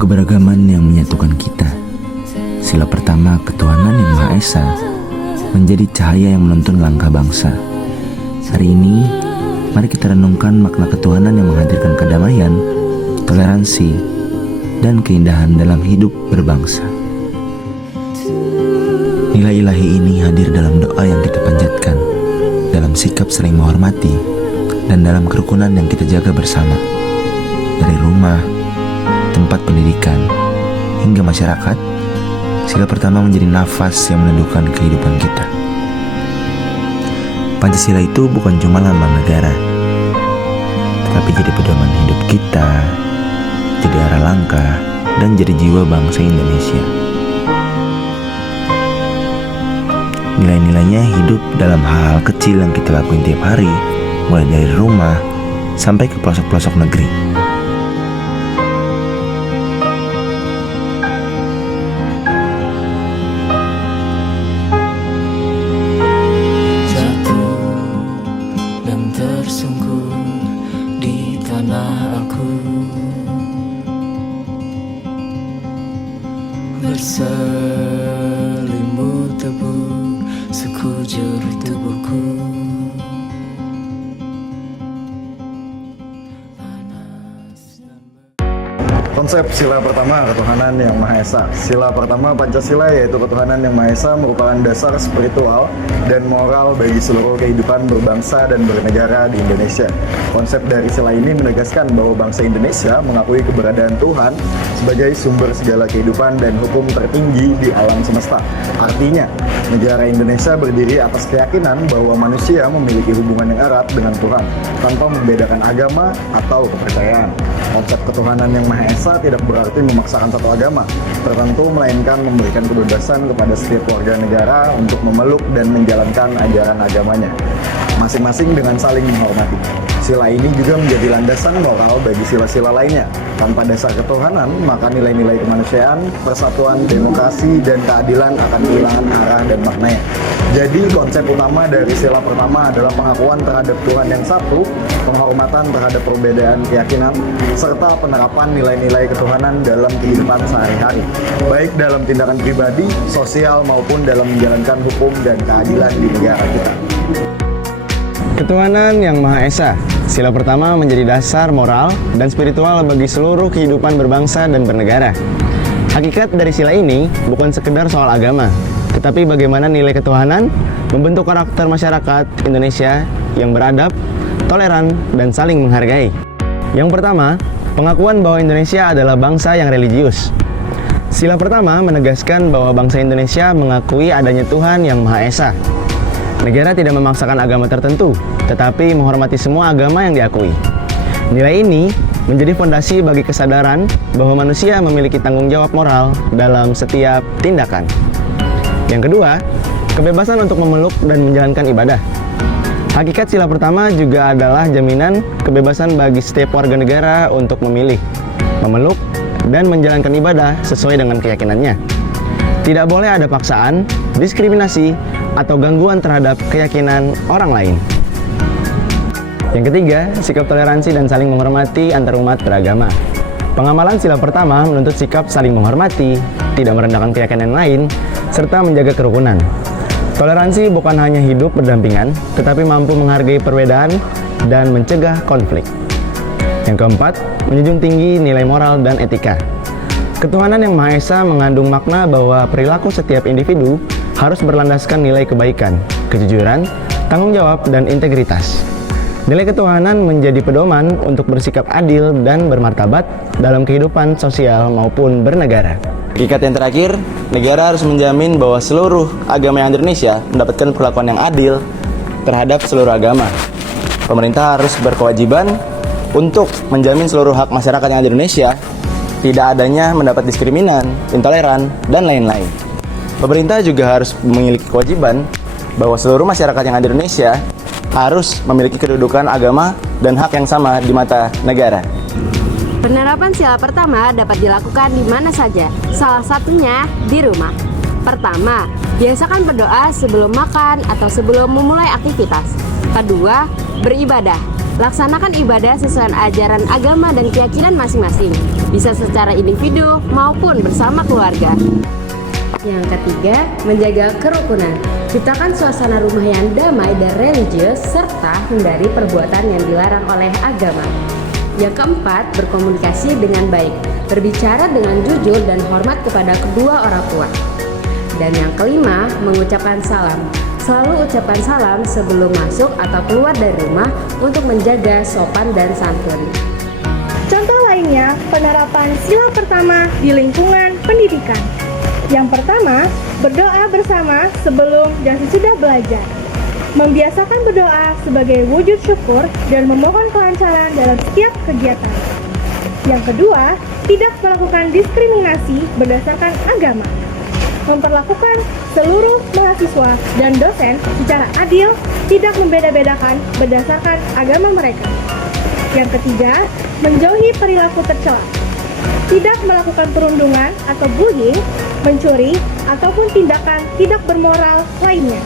keberagaman yang menyatukan kita. Sila pertama, ketuhanan yang Maha Esa, menjadi cahaya yang menuntun langkah bangsa. Hari ini, mari kita renungkan makna ketuhanan yang menghadirkan kedamaian, toleransi, dan keindahan dalam hidup berbangsa. Nilai ilahi ini hadir dalam doa yang kita panjatkan, dalam sikap saling menghormati, dan dalam kerukunan yang kita jaga bersama. Dari rumah, tempat pendidikan, hingga masyarakat, sila pertama menjadi nafas yang meneduhkan kehidupan kita. Pancasila itu bukan cuma lambang negara, tetapi jadi pedoman hidup kita, jadi arah langkah, dan jadi jiwa bangsa Indonesia. Nilai-nilainya hidup dalam hal-hal kecil yang kita lakuin tiap hari, mulai dari rumah sampai ke pelosok-pelosok negeri. Tersungkur di tanah aku, berselimut tebu sekujur tubuhku. Konsep sila pertama, ketuhanan yang Maha Esa. Sila pertama Pancasila, yaitu ketuhanan yang Maha Esa, merupakan dasar spiritual dan moral bagi seluruh kehidupan berbangsa dan bernegara di Indonesia. Konsep dari sila ini menegaskan bahwa bangsa Indonesia mengakui keberadaan Tuhan sebagai sumber segala kehidupan dan hukum tertinggi di alam semesta. Artinya, negara Indonesia berdiri atas keyakinan bahwa manusia memiliki hubungan yang erat dengan Tuhan, tanpa membedakan agama atau kepercayaan. Konsep ketuhanan yang Maha Esa tidak berarti memaksakan satu agama tertentu, melainkan memberikan kebebasan kepada setiap warga negara untuk memeluk dan menjalankan ajaran agamanya, masing-masing dengan saling menghormati. Sila ini juga menjadi landasan moral bagi sila-sila lainnya. Tanpa dasar ketuhanan, maka nilai-nilai kemanusiaan, persatuan, demokrasi, dan keadilan akan kehilangan arah dan maknanya. Jadi konsep utama dari sila pertama adalah pengakuan terhadap Tuhan yang satu, penghormatan terhadap perbedaan keyakinan, serta penerapan nilai-nilai ketuhanan dalam kehidupan sehari-hari, baik dalam tindakan pribadi, sosial, maupun dalam menjalankan hukum dan keadilan di negara kita. Ketuhanan yang Maha Esa. Sila pertama menjadi dasar moral dan spiritual bagi seluruh kehidupan berbangsa dan bernegara. Hakikat dari sila ini bukan sekedar soal agama, tetapi bagaimana nilai ketuhanan membentuk karakter masyarakat Indonesia yang beradab, toleran, dan saling menghargai. Yang pertama, pengakuan bahwa Indonesia adalah bangsa yang religius. Sila pertama menegaskan bahwa bangsa Indonesia mengakui adanya Tuhan yang Maha Esa. Negara tidak memaksakan agama tertentu, tetapi menghormati semua agama yang diakui. Nilai ini menjadi fondasi bagi kesadaran bahwa manusia memiliki tanggung jawab moral dalam setiap tindakan. Yang kedua, kebebasan untuk memeluk dan menjalankan ibadah. Hakikat sila pertama juga adalah jaminan kebebasan bagi setiap warga negara untuk memilih, memeluk, dan menjalankan ibadah sesuai dengan keyakinannya. Tidak boleh ada paksaan, diskriminasi, atau gangguan terhadap keyakinan orang lain. Yang ketiga, sikap toleransi dan saling menghormati antar umat beragama. Pengamalan sila pertama menuntut sikap saling menghormati, tidak merendahkan keyakinan lain, serta menjaga kerukunan. Toleransi bukan hanya hidup berdampingan, tetapi mampu menghargai perbedaan dan mencegah konflik. Yang keempat, menjunjung tinggi nilai moral dan etika. Ketuhanan yang Maha Esa mengandung makna bahwa perilaku setiap individu harus berlandaskan nilai kebaikan, kejujuran, tanggung jawab, dan integritas. Nilai ketuhanan menjadi pedoman untuk bersikap adil dan bermartabat dalam kehidupan sosial maupun bernegara. Hakikat yang terakhir, negara harus menjamin bahwa seluruh agama yang ada di Indonesia mendapatkan perlakuan yang adil terhadap seluruh agama. Pemerintah harus berkewajiban untuk menjamin seluruh hak masyarakat yang ada di Indonesia tidak adanya mendapat diskriminan, intoleran, dan lain-lain. Pemerintah juga harus memiliki kewajiban bahwa seluruh masyarakat yang ada di Indonesia harus memiliki kedudukan agama dan hak yang sama di mata negara. Penerapan sila pertama dapat dilakukan di mana saja, salah satunya di rumah. Pertama, biasakan berdoa sebelum makan atau sebelum memulai aktivitas. Kedua, beribadah. Laksanakan ibadah sesuai ajaran agama dan keyakinan masing-masing, bisa secara individu maupun bersama keluarga. Yang ketiga, menjaga kerukunan. Ciptakan suasana rumah yang damai dan religius, serta hindari perbuatan yang dilarang oleh agama. Yang keempat, berkomunikasi dengan baik, berbicara dengan jujur dan hormat kepada kedua orang tua. Dan yang kelima, mengucapkan salam. Selalu ucapkan salam sebelum masuk atau keluar dari rumah untuk menjaga sopan dan santun. Contoh lainnya, penerapan sila pertama di lingkungan pendidikan. Yang pertama, berdoa bersama sebelum dan sesudah belajar. Membiasakan berdoa sebagai wujud syukur dan memohon kelancaran dalam setiap kegiatan. Yang kedua, tidak melakukan diskriminasi berdasarkan agama. Memperlakukan seluruh mahasiswa dan dosen secara adil, tidak membeda-bedakan berdasarkan agama mereka. Yang ketiga, menjauhi perilaku tercela. Tidak melakukan perundungan atau bullying, mencuri, ataupun tindakan tidak bermoral lainnya.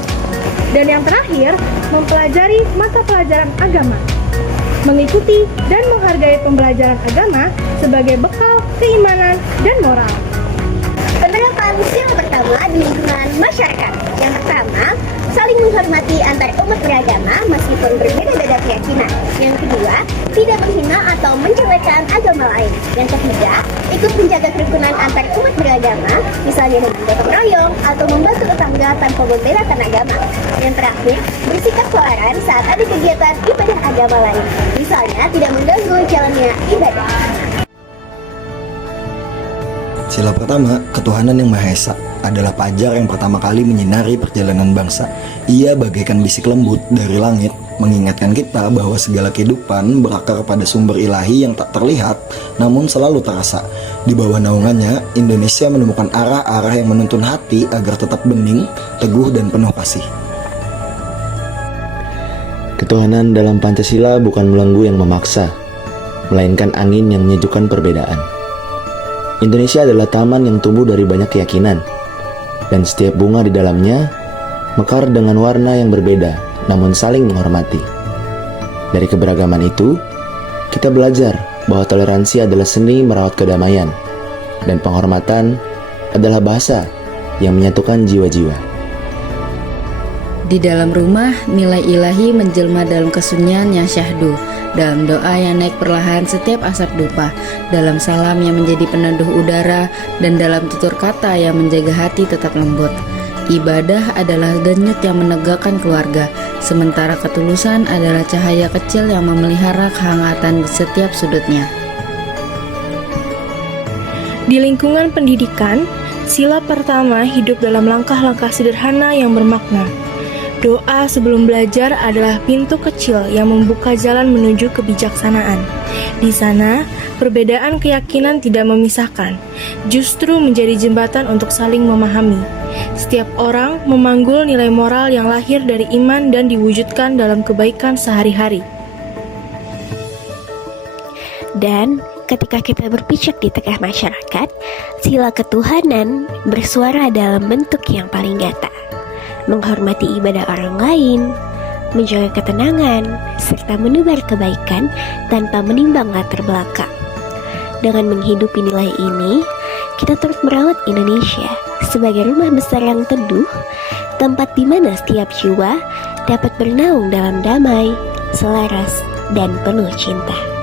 Dan yang terakhir, mempelajari mata pelajaran agama. Mengikuti dan menghargai pembelajaran agama sebagai bekal keimanan dan moral. Penerapan sila pertama di lingkungan masyarakat. Yang pertama, saling menghormati antar umat beragama meskipun berbeda-beda keyakinan. Yang kedua, tidak menghina atau menjelekkan agama lain. Yang ketiga, ikut menjaga kerukunan antar umat beragama, misalnya dengan gotong royong atau membantu tetangga tanpa membedakan agama. Yang terakhir, bersikap toleran saat ada kegiatan ibadah agama lain, misalnya tidak mengganggu jalannya ibadah. Sila pertama, ketuhanan yang Maha Esa, adalah fajar yang pertama kali menyinari perjalanan bangsa. Ia bagaikan bisik lembut dari langit, mengingatkan kita bahwa segala kehidupan berakar pada sumber ilahi yang tak terlihat, namun selalu terasa. Di bawah naungannya, Indonesia menemukan arah-arah yang menuntun hati agar tetap bening, teguh, dan penuh kasih. Ketuhanan dalam Pancasila bukan belenggu yang memaksa, melainkan angin yang menyejukkan perbedaan. Indonesia adalah taman yang tumbuh dari banyak keyakinan, dan setiap bunga di dalamnya mekar dengan warna yang berbeda, namun saling menghormati. Dari keberagaman itu, kita belajar bahwa toleransi adalah seni merawat kedamaian, dan penghormatan adalah bahasa yang menyatukan jiwa-jiwa. Di dalam rumah, nilai ilahi menjelma dalam kesunyian yang syahdu, dalam doa yang naik perlahan setiap asap dupa, dalam salam yang menjadi peneduh udara, dan dalam tutur kata yang menjaga hati tetap lembut. Ibadah adalah denyut yang menegakkan keluarga, sementara ketulusan adalah cahaya kecil yang memelihara kehangatan di setiap sudutnya. Di lingkungan pendidikan, sila pertama hidup dalam langkah-langkah sederhana yang bermakna. Doa sebelum belajar adalah pintu kecil yang membuka jalan menuju kebijaksanaan. Di sana, perbedaan keyakinan tidak memisahkan, justru menjadi jembatan untuk saling memahami. Setiap orang memanggul nilai moral yang lahir dari iman dan diwujudkan dalam kebaikan sehari-hari. Dan ketika kita berpijak di tengah masyarakat, sila ketuhanan bersuara dalam bentuk yang paling nyata. Menghormati ibadah orang lain, menjaga ketenangan, serta menebar kebaikan tanpa menimbang latar belakang. Dengan menghidupi nilai ini, kita turut merawat Indonesia sebagai rumah besar yang teduh, tempat di mana setiap jiwa dapat bernaung dalam damai, selaras, dan penuh cinta.